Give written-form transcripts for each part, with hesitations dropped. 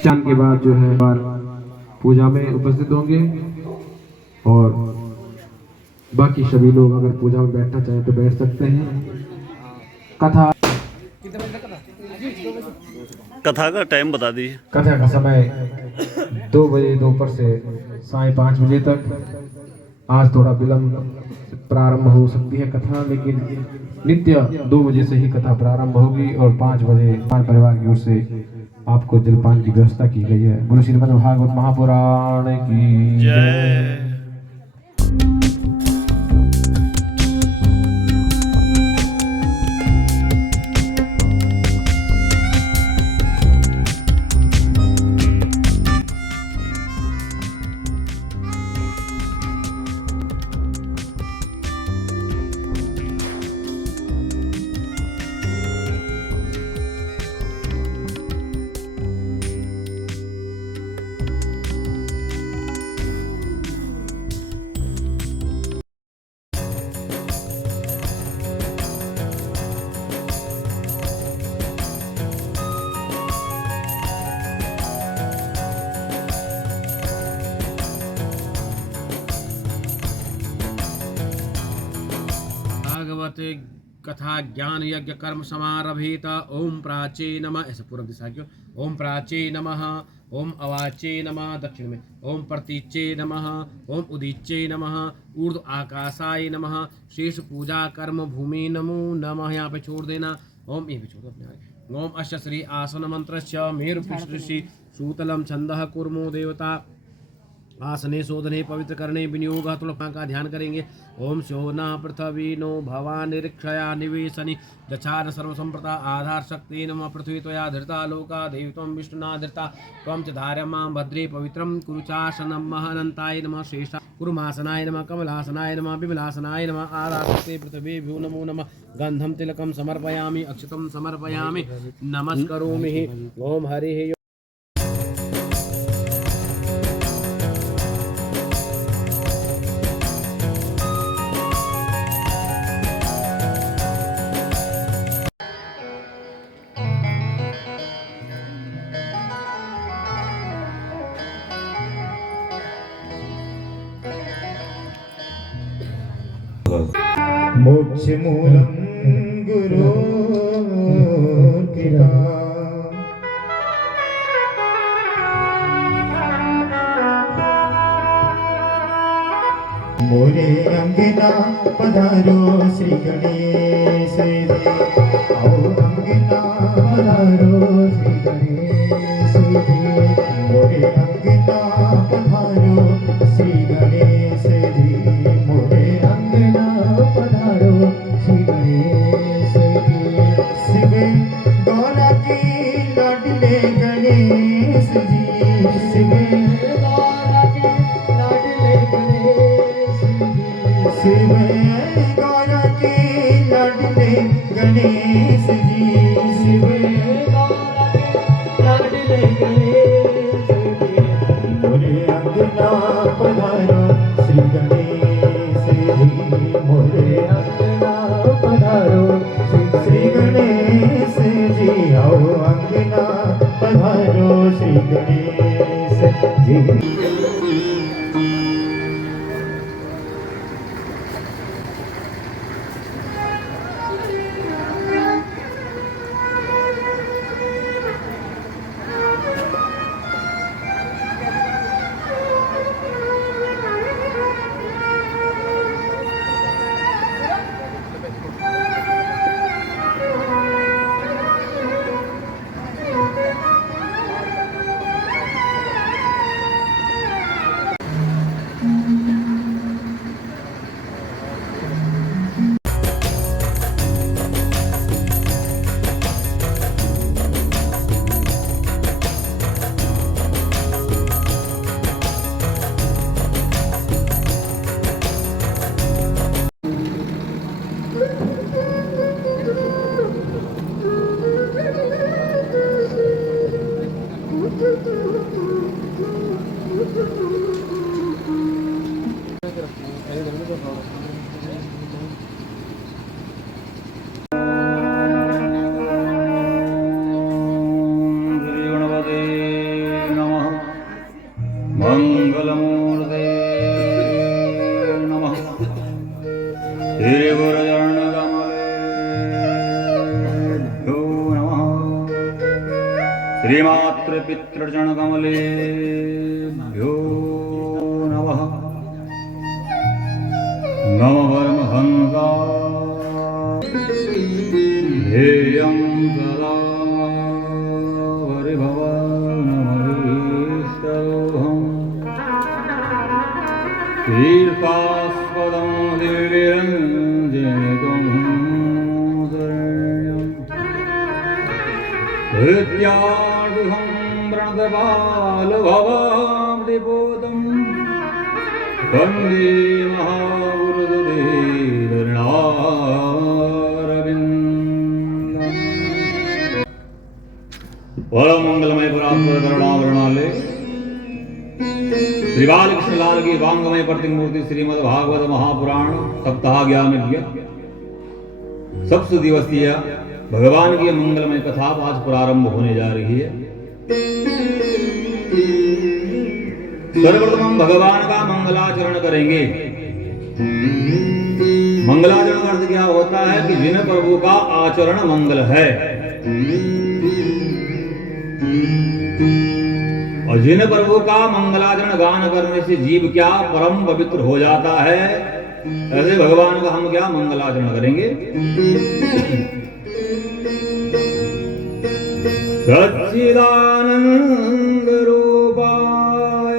चांद के बाद जो है पूजा में उपस्थित होंगे और बाकी सभी लोग अगर पूजा में बैठना चाहें तो बैठ सकते हैं। कथा का टाइम बता दीजिए। कथा का समय 2 बजे दोपहर से 5:30 बजे तक। आज थोड़ा विलंब प्रारंभ हो सकती है कथा, लेकिन नित्य 2 बजे से ही कथा प्रारंभ होगी और 5 बजे पान परिवार की ओर से आपको जलपान की व्यवस्था की गई है। गुरु श्रीमद् भागवत महापुराण की जय। कथा ज्ञान यज्ञ कर्म समारभेत। ओम प्राचे नमः, ऐसे पूर्व दिशा की ओर। ओम प्राचे नमः, ओम अवाचे नमः दक्षिण में, ओम प्रतीचे नमः, ओम उदीचे नमः, ऊर्ध्व आकाशाय नमः, शेष पूजा कर्म भूमि नमो नमः। यहाँ पे छोड़ देना, ओम ये भी छोड़ दो अपने आगे। ओम अश्य श्री आसन मंत्रस्य मेरु पृष्ठि सूतलम छंदः कुर्मो देवता आसने शोधने पवित्र करने विनियोग तुलपा का ध्यान करेंगे। ओम शोना पृथ्वी नो भवा निरीक्षया निवेशनि जछान सर्वसंप्रता आधार शक्ति नम पृथ्वी त्वया धृता लोका देवी त्वं विष्णुना धृता त्वं च धार्यमां भद्रे पवित्रं कुरुचासनं महानन्ताय नमः शेषा कुरुमासनाय नमः कमलासनाय नमः विमलासनाय नमः आधार शक्ति पृथ्वी भ्यो नमो नमः। गंधम तिलकम समर्पयामि अक्षतम समर्पयामि नमस्करोमि। ओम हरि मोक्ष मूलम गुरु कृपा मोरे अंगना पधारो श्री गणेश जी। आओ अंगना पधारो श्री गणेश जी। मोरे अंगना पधारो श्री गणेश जी। मोरे अंगना पधारो श्री गणेश जी। शिव गौरा की लाडले गणेश जी। शिव गौरा की लाडले गणेश जी। शिव गौरा की लाडले गणेश जी। शिव गौरा की लाडले गणेश जी। मोरे अंगना पधारो श्री गणेश जी। मोरे अंगना पधारो श्री गणेश जी। आओ अंगना पधारो श्री गणेश जी। श्रीमातृपितृजनकमलेभ्यो नमः। नमो परमहंसाय ध्येयं सदा हरिभवनमरीश्वरोऽहम् तीर्थास्पदं दिव्यरञ्जनितं शरण्यम् हृत्यार्दिहं प्रणतबालभवाब्धिपूतं वन्दे महागुरुदेवरणारविन्दम्। परम मंगलमय परात्पर करुणावरणालय श्री बाल कृष्णलाल की वांगमय प्रतिमूर्ति श्रीमद् भागवत महापुराण सप्ताह ज्ञान दिव्य सप्त दिवसीय भगवान की मंगलमय कथा आज प्रारंभ होने जा रही है। सर्वप्रथम हम भगवान का मंगलाचरण करेंगे। मंगलाचरण का अर्थ क्या होता है कि जिन प्रभु का आचरण मंगल है और जिन प्रभु का मंगलाचरण गान करने से जीव क्या परम पवित्र हो जाता है, ऐसे भगवान का हम क्या मंगलाचरण करेंगे। सच्चिदानंद रूपाय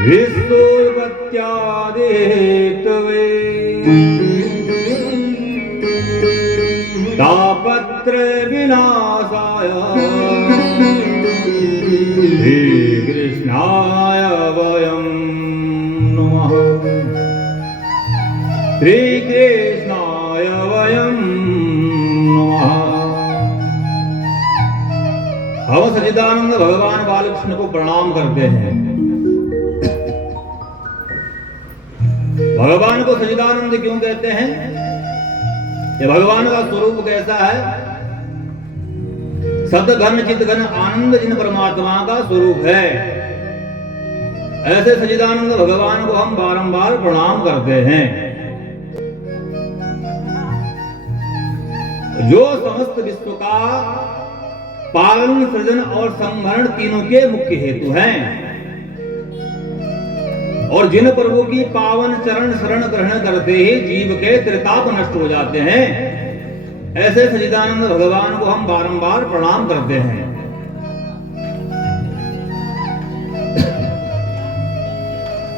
विश्वोत्पत्त्यादिहेतवे तापत्रय विनाशाय श्री कृष्णाय वयं नमः। श्री कृष्णाय वयं नमः। हम सच्चिदानंद भगवान बालकृष्ण को प्रणाम करते हैं। भगवान को सच्चिदानंद क्यों कहते हैं? ये भगवान का स्वरूप कैसा है? सत घन चित घन आनंद जिन परमात्मा का स्वरूप है, ऐसे सच्चिदानंद भगवान को हम बारंबार प्रणाम करते हैं। जो समस्त विश्व का पालन सृजन और संभरण तीनों के मुख्य हेतु हैं और जिन प्रभु की पावन चरण शरण ग्रहण करते ही जीव के त्रिताप नष्ट हो जाते हैं, ऐसे सच्चिदानंद भगवान को हम बारंबार प्रणाम करते हैं।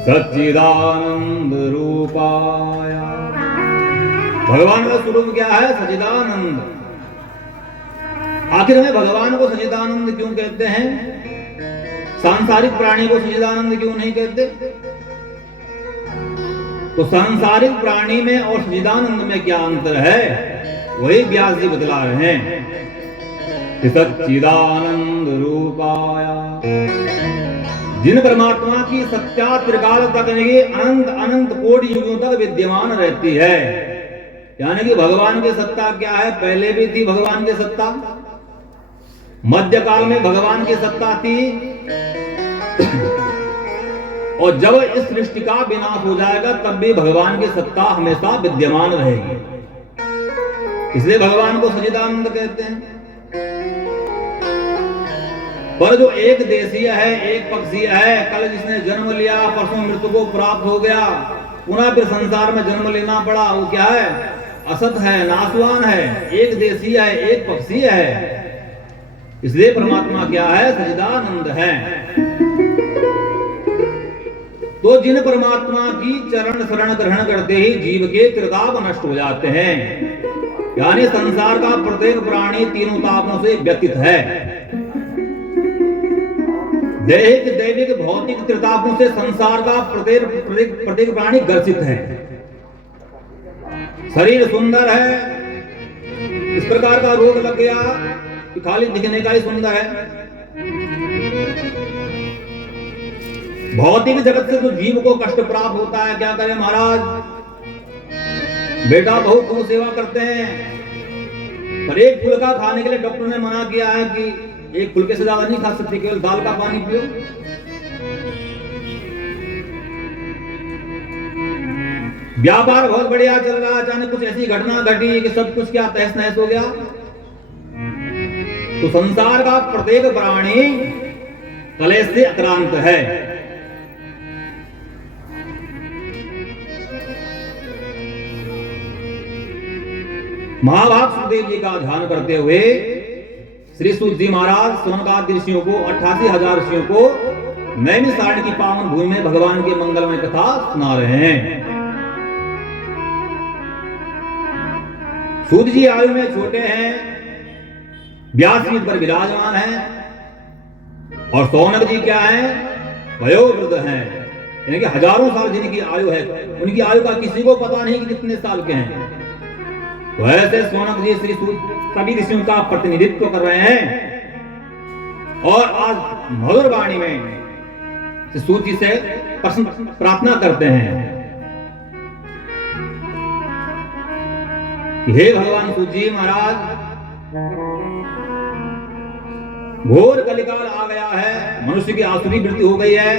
सच्चिदानंद रूपाय, भगवान का स्वरूप क्या है? सच्चिदानंद। आखिर में भगवान को सच्चिदानंद क्यों कहते हैं? सांसारिक प्राणी को सच्चिदानंद क्यों नहीं कहते? तो सांसारिक प्राणी में और सच्चिदानंद में क्या अंतर है, वही व्यास जी बतला रहे हैं। सच्चिदानंद रूपाय, जिन परमात्मा की सत्ता त्रिकाल तक नहीं अनंत अनंत कोटि युगों तक विद्यमान रहती है। यानी कि भगवान की सत्ता क्या है? पहले भी थी भगवान की सत्ता, मध्यकाल में भगवान की सत्ता थी और जब इस सृष्टि का विनाश हो जाएगा तब भी भगवान की सत्ता हमेशा विद्यमान रहेगी। इसलिए भगवान को सच्चिदानंद कहते हैं। पर जो एक देशीय है, एक पक्षीय है, कल जिसने जन्म लिया परसों मृत्यु को प्राप्त हो गया, पुनः फिर संसार में जन्म लेना पड़ा, वो क्या है? असत है, नाशवान है, एक देशीय है, एक पक्षीय है। इसलिए परमात्मा क्या है? सच्चिदानंद है। तो जिन परमात्मा की चरण शरण ग्रहण करते ही जीव के त्रिताप नष्ट हो जाते हैं, यानी संसार का प्रत्येक प्राणी तीनों तापों से व्यतीत है। दैहिक दैविक भौतिक त्रितापों से संसार का प्रत्येक प्राणी ग्रसित है। शरीर सुंदर है, इस प्रकार का रोग लग गया कि खाली दिखने का ही सुंदर है। भौतिक जगत से तो जीव को कष्ट प्राप्त होता है। क्या करें महाराज, बेटा बहुत गौ सेवा करते हैं, पर एक फूल का खाने के लिए डॉक्टर ने मना किया है कि एक फुलके से ज्यादा नहीं खा सकते, केवल दाल का पानी पियो। व्यापार बहुत बढ़िया चल रहा है, अचानक कुछ ऐसी घटना घटी कि सब कुछ क्या तहस नहस हो गया। तो संसार का प्रत्येक प्राणी कलेश से आक्रांत है। महाभाग सुखदेव जी का ध्यान करते हुए श्री सूत जी महाराज सोनकादि ऋषियों को 88,000 ऋषियों को नैमिषारण्य की पावन भूमि में भगवान की मंगलमय कथा सुना रहे हैं। सूत जी आयु में छोटे हैं, व्यासपीठ पर विराजमान हैं, और सौनक जी क्या हैं, वयोवृद्ध हैं, यानी कि हजारों साल जिनकी आयु है, उनकी आयु का किसी को पता नहीं कि कितने साल के हैं। तो ऐसे सौनक जी श्री सभी ऋषियों का प्रतिनिधित्व कर रहे हैं और आज मधुर वाणी में सूत जी से प्रश्न प्रार्थना करते हैं कि हे भगवान सूत जी महाराज, घोर कलिकाल आ गया है, मनुष्य की आसुरी वृत्ति हो गई है,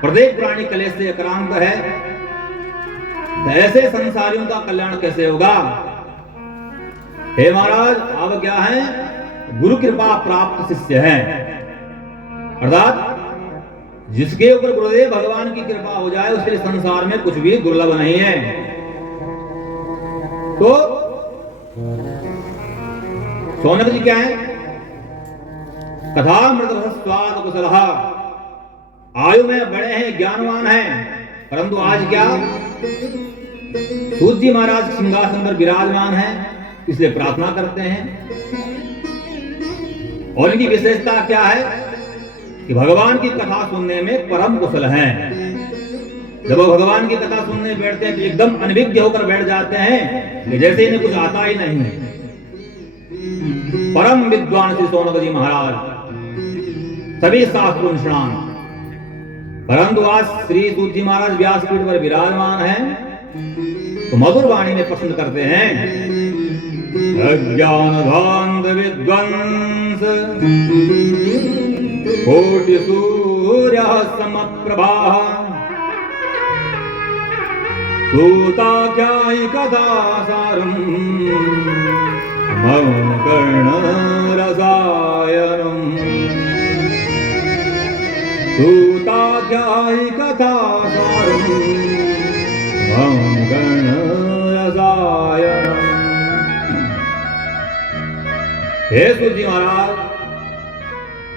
प्रत्येक प्राणी कलेश से आक्रांत है, तो ऐसे संसारियों का कल्याण कैसे होगा? हे महाराज, आप क्या हैं, गुरु कृपा प्राप्त शिष्य हैं, अर्थात जिसके ऊपर गुरुदेव भगवान की कृपा हो जाए उसके संसार में कुछ भी दुर्लभ नहीं है। तो सौनक जी क्या है, कथा मृत स्वाद कुशलहा, आयु में बड़े हैं, ज्ञानवान हैं, परंतु आज क्या, सूत जी महाराज सिंहासन पर विराजमान हैं, इसलिए प्रार्थना करते हैं। और इनकी विशेषता क्या है कि भगवान की कथा सुनने में परम कुशल हैं। जब वो भगवान की कथा सुनने बैठते हैं तो एकदम अनभिज्ञ होकर बैठ जाते हैं कि जैसे इन्हें कुछ आता ही नहीं। परम विद्वान श्री सौनक जी महाराज, सभी शास्त्रों निष्णात, परंतु आज श्री सूत जी महाराज व्यासपीठ पर विराजमान हैं तो मधुर वाणी में प्रश्न करते हैं, अज्ञान भांग विद्वंस कोटि सूर्य समप्रभा, सूताख्यायि कथा सारम् मम कर्ण रसायनम्, सूताख्यायि कथा सारम् मम कर्ण रसायनम्। हे सूत जी महाराज,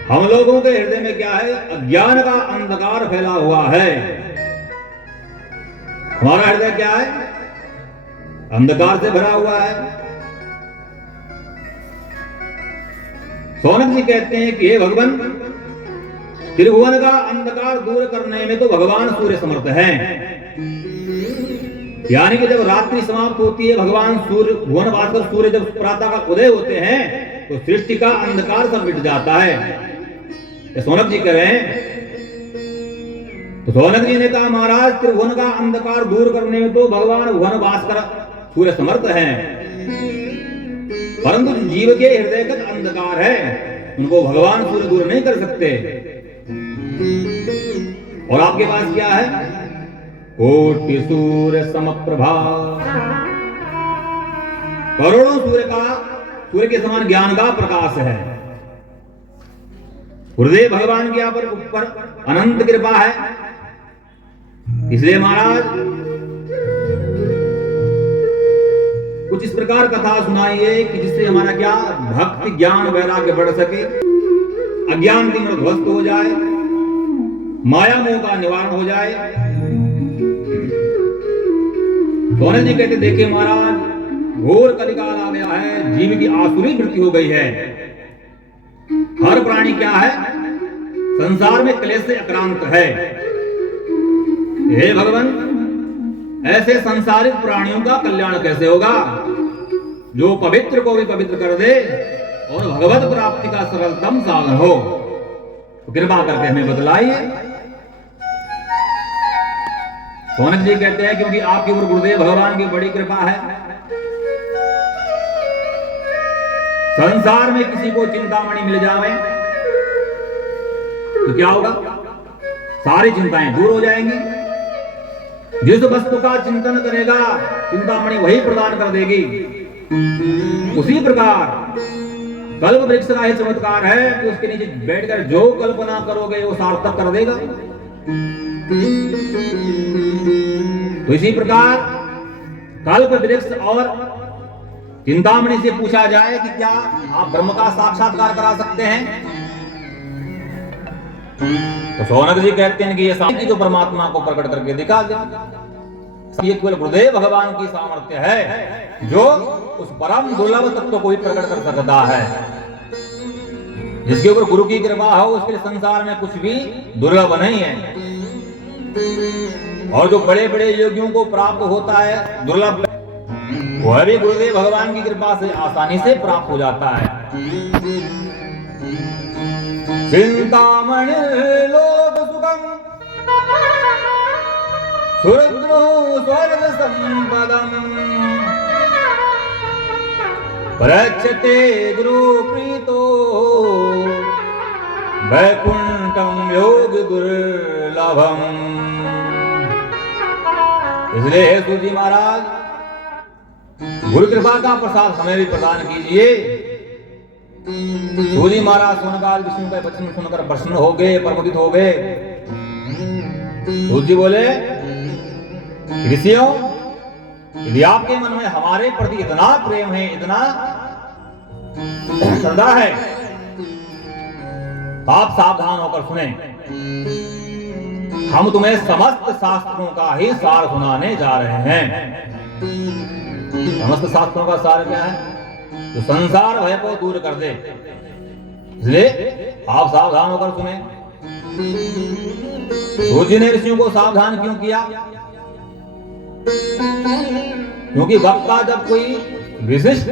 हम लोगों के हृदय में क्या है, अज्ञान का अंधकार फैला हुआ है। हमारा हृदय क्या है, अंधकार से भरा हुआ है। सौनक जी कहते हैं कि हे भगवान, त्रिभुवन का अंधकार दूर करने में तो भगवान सूर्य समर्थ हैं। यानी कि जब रात्रि समाप्त होती है, भगवान सूर्य भुवन भास्कर सूर्य जब प्रातः का उदय होते हैं तो सृष्टि का अंधकार सब मिट जाता है। सौनक जी कह रहे हैं, तो सौनक जी ने कहा, महाराज त्रिभुवन का अंधकार दूर करने में तो भगवान भुवन भास्कर सूर्य समर्थ हैं, परंतु जीव के हृदयगत अंधकार है, उनको भगवान सूर्य दूर नहीं कर सकते। और आपके पास क्या है, कोटि सूर्य समप्रभा, करोड़ों सूर्य के समान ज्ञान का प्रकाश है। गुरुदेव भगवान की आप ऊपर अनंत कृपा है, इसलिए महाराज कुछ इस प्रकार कथा सुनाइए कि जिससे हमारा क्या, भक्ति ज्ञान वैराग्य बढ़ सके, अज्ञान की मृत ध्वस्त हो जाए, माया मोह का निवारण हो जाए। सौनक जी कहते, देखिए महाराज, घोर कलिकाल आ गया है, जीव की आसुरी वृत्ति हो गई है। हर प्राणी क्या है, संसार में क्लेश से आक्रांत है। हे भगवान, ऐसे संसारिक प्राणियों का कल्याण कैसे होगा? जो पवित्र को भी पवित्र कर दे और भगवत प्राप्ति का सरलतम साधन हो, तो कृपा करके हमें बतलाइए। सौनक जी कहते हैं, क्योंकि आपके ऊपर गुरुदेव भगवान की बड़ी कृपा है। संसार में किसी को चिंतामणि मिल जावे तो क्या होगा, सारी चिंताएं दूर हो जाएंगी। जिस वस्तु का चिंतन करेगा, चिंतामणि वही प्रदान कर देगी। उसी प्रकार कल्प वृक्ष का ही चमत्कार है कि उसके नीचे बैठकर जो कल्पना करोगे वो सार्थक कर देगा। तो इसी प्रकार कल्प वृक्ष और चिंतामणि से पूछा जाए कि क्या आप ब्रह्म का साक्षात्कार करा सकते हैं? तो शौनक जी कहते हैं कि ये सामने जो परमात्मा को प्रकट करके दिखा दे, ये केवल गुरुदेव भगवान की सामर्थ्य है जो उस परम दुर्लभ तत्व को ही प्रकट कर सकता है। जिसके ऊपर गुरु की कृपा हो उसके लिए संसार में कुछ भी दुर्लभ नहीं है। और जो बड़े बड़े योगियों को प्राप्त होता है दुर्लभ, वह भी गुरुदेव भगवान की कृपा से आसानी से प्राप्त हो जाता है। चिंतामणि लोक सुखम सुरद्रो स्वर्ग संपदम प्रचते गुरु प्रीतो वैकुंठम योग दुर्लभम। इसलिए हे सूजी महाराज, गुरु कृपा का प्रसाद हमें भी प्रदान कीजिए। सूजी महाराज सोनकाल विष्णु का वचन सुनकर प्रसन्न हो गए, प्रमुदित हो गए। सूजी बोले, ऋषियों, यदि आपके मन में हमारे प्रति इतना प्रेम है, इतना श्रद्धा है, तो आप सावधान होकर सुने। हम तुम्हें समस्त शास्त्रों का ही सार सुनाने जा रहे हैं। समस्त शास्त्रों का सार क्या है? जो संसार भय को दूर कर दे। इसलिए आप सावधान होकर सुने। सूर्य ने ऋषियों को सावधान क्यों किया? क्योंकि वक्ता जब कोई विशिष्ट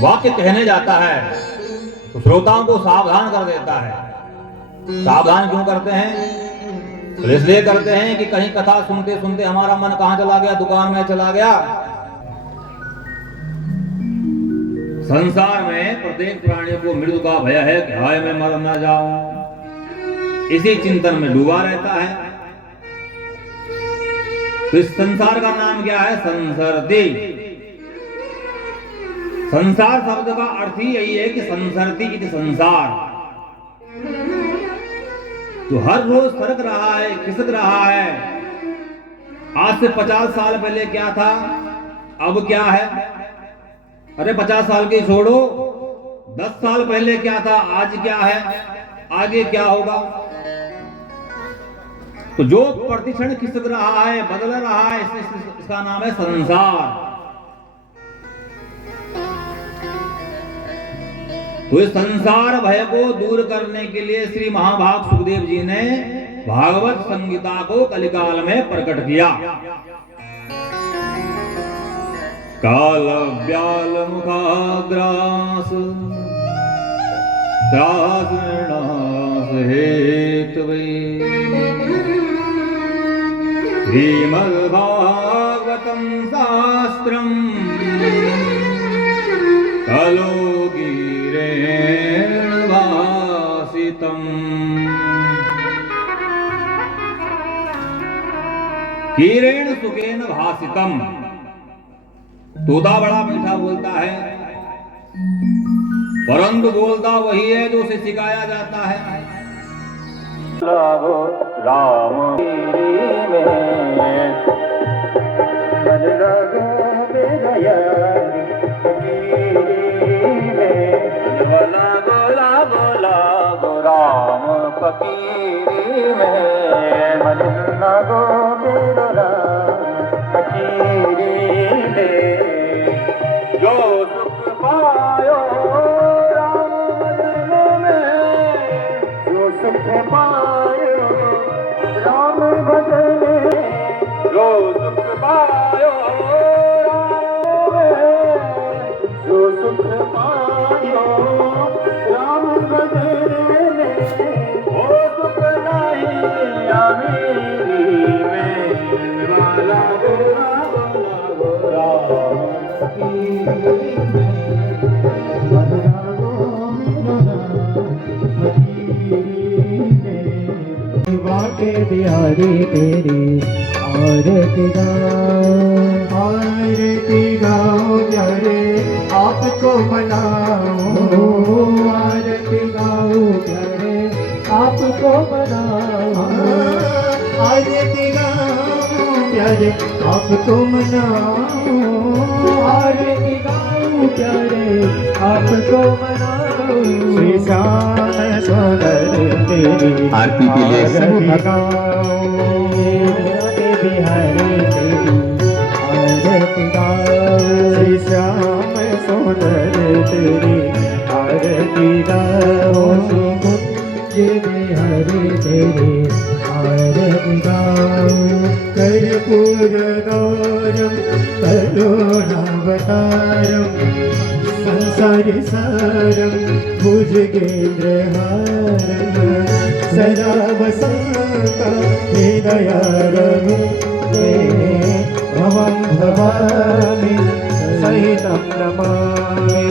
वाक्य कहने जाता है तो श्रोताओं को सावधान कर देता है। सावधान क्यों करते हैं? तो इसलिए करते हैं कि कहीं कथा सुनते सुनते हमारा मन कहां चला गया, दुकान में चला गया। संसार में प्रत्येक प्राणी को मृत्यु का भय है कि हाय मैं मर ना जाऊं, इसी चिंतन में डूबा रहता है। तो इस संसार का नाम क्या है? संसरती। संसार शब्द का अर्थ ही यही है कि संसरती इति संसार। तो हर रोज सरक रहा है, खिसक रहा है। आज से 50 साल पहले क्या था, अब क्या है? अरे 50 साल की छोड़ो, 10 साल पहले क्या था, आज क्या है, आगे क्या होगा? तो जो प्रतिक्षण खिसक रहा है, बदल रहा है, इसका नाम है संसार। तो इस संसार भय को दूर करने के लिए श्री महाभाग सुखदेव जी ने भागवत संगीता को कलिकाल में प्रकट किया। काल व्याल मुखाग्रास त्रासनास हेतवे श्रीमद्भागवतं शास्त्रम् कलोगिरेण भासितम्। कीरेण सुखेन भासितम्। तोता बड़ा मीठा बोलता है, परंतु बोलता वही है जो उसे सिखाया जाता है। राम राम फकीरी में मन लगो मेरा फकीरी में जो सुख पायो राम भजन में, जो सुख पायो राम भजन में, जो सुख पायो राम में, जो सुख पायो राम भजन में, वो सुख नहीं अमीरी में वाला गोरा गोरा बाटे बिहारी तेरी आरती गाओ प्यारे आपको मनाओ। प्यारे आपको मनाओ, आरती गाऊं प्यारे आपको मनाओ। श्री श्याम सुंदर तेरी आरती के लिए समूह भक्त बिहारी तेरी आरती गाओ। श्री श्याम सुंदर तेरी आरती गाओ। श्री कुंज बिहारी तेरी आरती गाओ। कर्पूर गौरम करुणावतारम संसारि सारम भुजगेन्द्रहारम सदा वसन्तं हृदयारविन्दे भवं भवामि सहितं नमामि।